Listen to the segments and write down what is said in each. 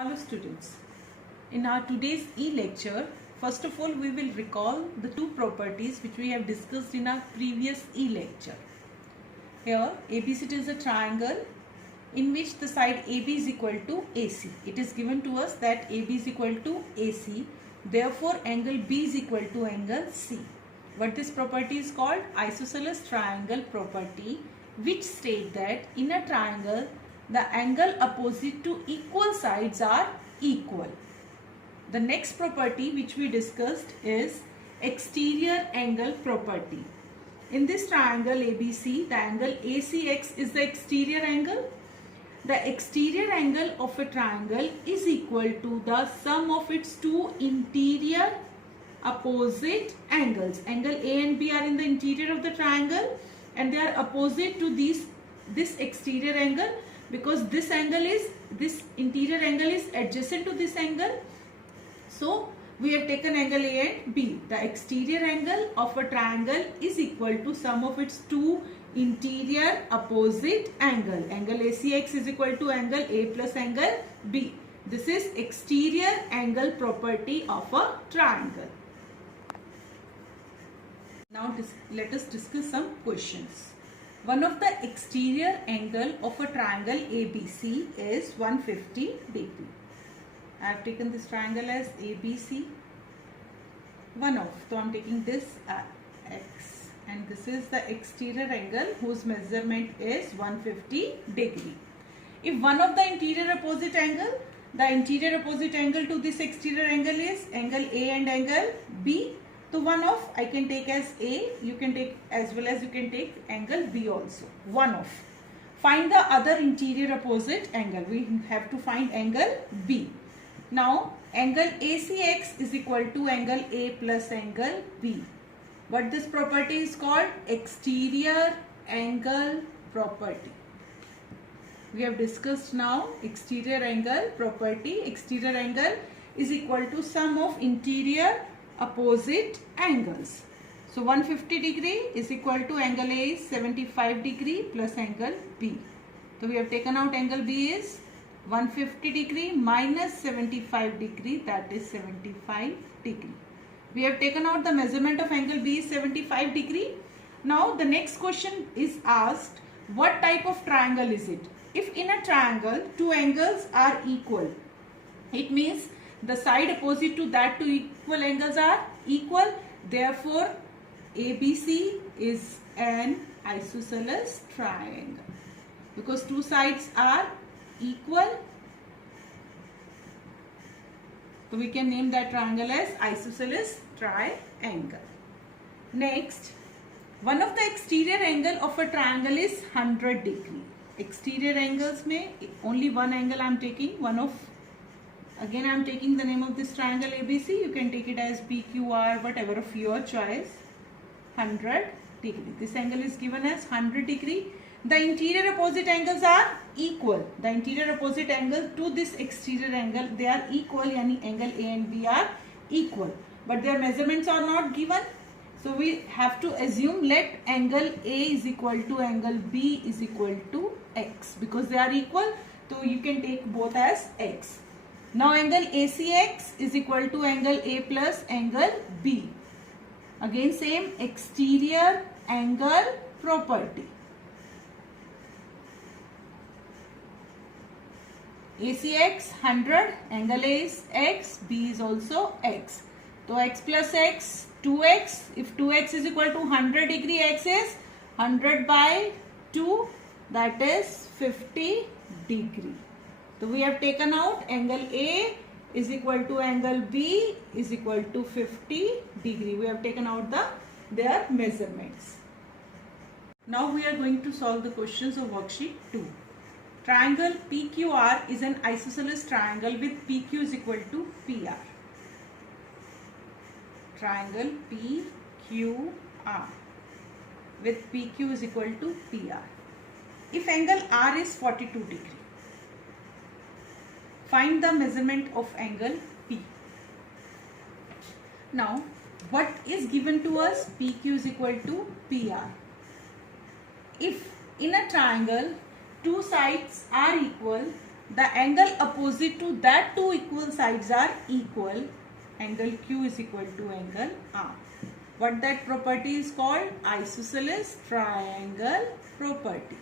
Hello students, in our today's e-lecture, first of all we will recall the two properties which we have discussed in our previous e-lecture. Here ABCD is a triangle in which the side AB is equal to AC. It is given to us that AB is equal to AC, therefore angle B is equal to angle C. What this property is called? Isosceles triangle property, which state that in a triangle the angle opposite to equal sides are equal. The next property which we discussed is exterior angle property. In this triangle ABC, the angle ACX is the exterior angle. The exterior angle of a triangle is equal to the sum of its two interior opposite angles. Angle A and B are in the interior of the triangle and they are opposite to this exterior angle, because this interior angle is adjacent to this angle. So we have taken angle A and B. The exterior angle of a triangle is equal to sum of its two interior opposite angle. Angle ACX is equal to angle A plus angle B. This is exterior angle property of a triangle. Now let us discuss some questions. One of the exterior angle of a triangle ABC is 150 degree. I have taken this triangle as ABC. One of, so I am taking this X, and this is the exterior angle whose measurement is 150 degree. If one of the interior opposite angle, the interior opposite angle to this exterior angle is angle A and angle B. So one of I can take as A, you can take as well as you can take angle B also. One of. Find the other interior opposite angle. We have to find angle B. Now angle ACX is equal to angle A plus angle B. What this property is called? Exterior angle property. We have discussed now exterior angle property. Exterior angle is equal to sum of interior opposite angles. So 150 degree is equal to angle A is 75 degree plus angle B. So we have taken out angle B is 150 degree minus 75 degree, that is 75 degree. We have taken out the measurement of angle B is 75 degree. Now the next question is asked, what type of triangle is it? If in a triangle two angles are equal, it means the side opposite to that two equal angles are equal. Therefore, ABC is an isosceles triangle because two sides are equal. So we can name that triangle as isosceles triangle. Next, one of the exterior angle of a triangle is 100 degree. Exterior angles में only one angle I am taking, one of. Again, I am taking the name of this triangle ABC. You can take it as PQR, whatever of your choice. 100 degree. This angle is given as 100 degree. The interior opposite angles are equal. The interior opposite angle to this exterior angle, they are equal. Yani angle A and B are equal. But their measurements are not given. So we have to assume let angle A is equal to angle B is equal to X. Because they are equal, so you can take both as X. Now angle ACX is equal to angle A plus angle B. Again same exterior angle property. ACX 100, angle A is X, B is also X. So X plus X, 2X. If 2X is equal to 100 degree, X is 100 by 2, that is 50 degree. So we have taken out angle A is equal to angle B is equal to 50 degree. We have taken out their measurements. Now we are going to solve the questions of worksheet 2. Triangle PQR is an isosceles triangle with PQ is equal to PR. Triangle PQR with PQ is equal to PR. If angle R is 42 degree, find the measurement of angle P. Now, what is given to us? PQ is equal to PR. If in a triangle two sides are equal, the angle opposite to that two equal sides are equal, angle Q is equal to angle R. What that property is called? Isosceles triangle property.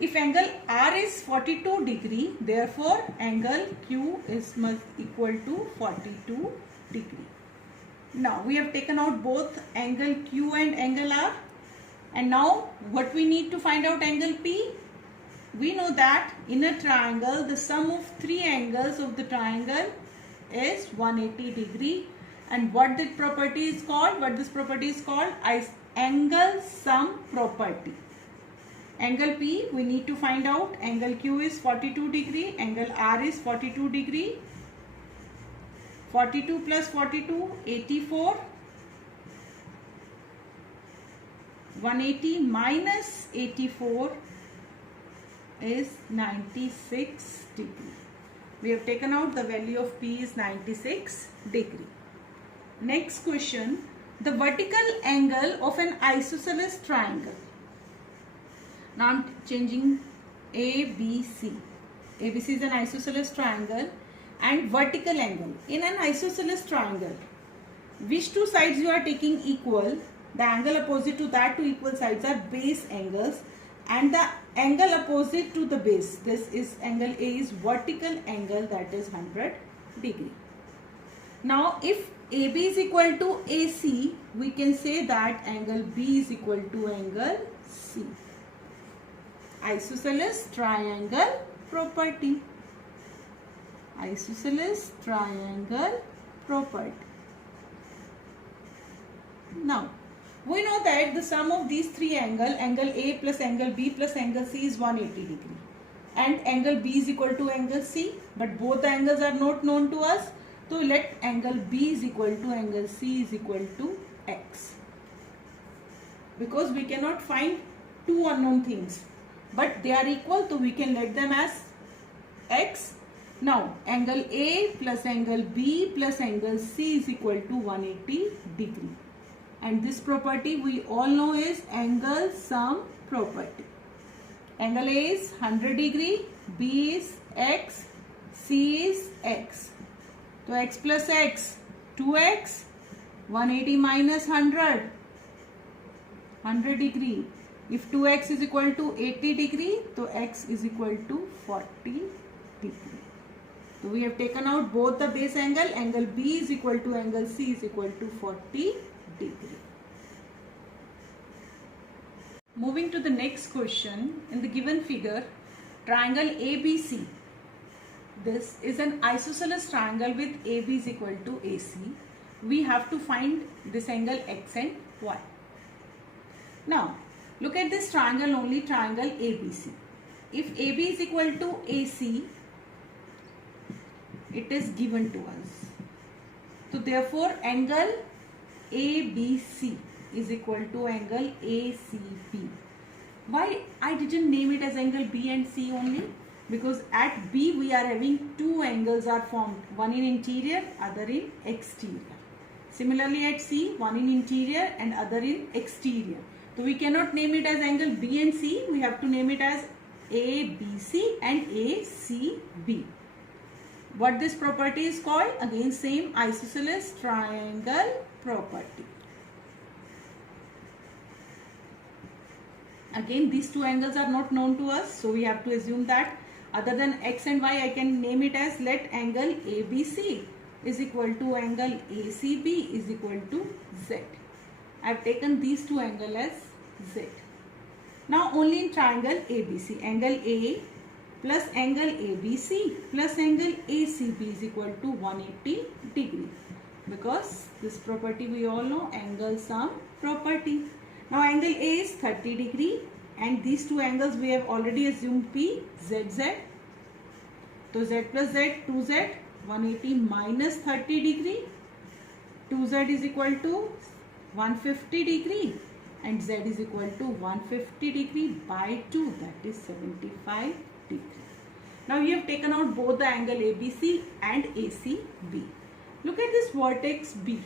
If angle R is 42 degree, therefore angle Q is must equal to 42 degree. Now we have taken out both angle Q and angle R, and now what we need to find out angle P? We know that in a triangle the sum of three angles of the triangle is 180 degree, and what that property is called? What this property is called? Angle sum property. Angle P we need to find out. Angle Q is 42 degree, angle R is 42 degree. 42 plus 42, 84. 180 minus 84 is 96 degree. We have taken out the value of P is 96 degree. Next question, the vertical angle of an isosceles triangle. Now I am changing ABC. ABC is an isosceles triangle, and vertical angle. In an isosceles triangle, which two sides you are taking equal, the angle opposite to that two equal sides are base angles, and the angle opposite to the base, this is angle A, is vertical angle, that is 100 degree. Now if AB is equal to AC, we can say that angle B is equal to angle C. Isosceles triangle property. Isosceles triangle property. Now we know that the sum of these three angles, angle A plus angle B plus angle C, is 180 degree, and angle B is equal to angle C, but both angles are not known to us, so let angle B is equal to angle C is equal to X, because we cannot find two unknown things, but they are equal, so we can let them as X. Now angle A plus angle B plus angle C is equal to 180 degree, and this property we all know is angle sum property. Angle A is 100 degree, B is X, C is X. So X plus X, 2X, 180 minus 100, 100 degree. If 2X is equal to 80 degree, so X is equal to 40 degree. So we have taken out both the base angle, angle B is equal to angle C is equal to 40 degree. Moving to the next question, in the given figure, triangle ABC. This is an isosceles triangle with AB is equal to AC. We have to find this angle X and Y. Now, look at this triangle, only triangle ABC. If AB is equal to AC, it is given to us. So therefore, angle ABC is equal to angle ACB. Why I didn't name it as angle B and C only? Because at B we are having two angles are formed, one in interior, other in exterior. Similarly at C, one in interior and other in exterior. So we cannot name it as angle B and C, we have to name it as ABC and ACB. What this property is called? Again same, isosceles triangle property. Again these two angles are not known to us, so we have to assume that other than X and Y I can name it as, let angle ABC is equal to angle ACB is equal to Z. I have taken these two angles as Z. Now only in triangle ABC, angle A plus angle ABC plus angle ACB is equal to 180 degree, because this property we all know, angle sum property. Now angle A is 30 degree and these two angles we have already assumed P, ZZ. So Z plus Z, 2Z, 180 minus 30 degree, 2Z is equal to 150 degree and Z is equal to 150 degree by 2, that is 75 degree. Now you have taken out both the angle ABC and ACB. Look at this vertex B.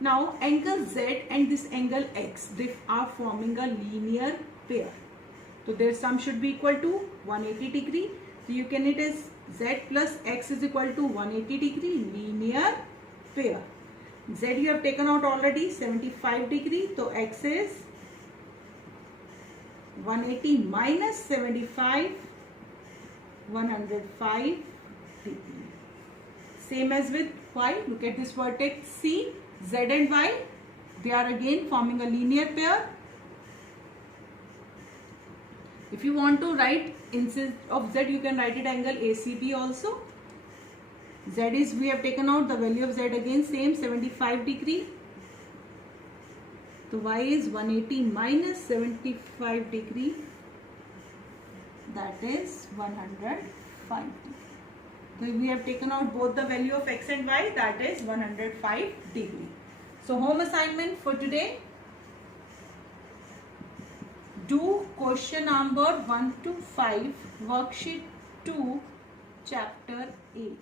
Now angle Z and this angle X, they are forming a linear pair. So their sum should be equal to 180 degree. So you can it as Z plus X is equal to 180 degree, linear pair. Z you have taken out already, 75 degree. So X is 180 minus 75, 105 degree. Same as with Y. Look at this vertex C. Z and Y, they are again forming a linear pair. If you want to write instead of Z, you can write it angle ACB also. Z is, we have taken out the value of Z again, same 75 degree. So Y is 180 minus 75 degree, that is 105 degree. So we have taken out both the value of X and Y, that is 105 degree. So home assignment for today, do question number 1 to 5, worksheet 2, chapter 8.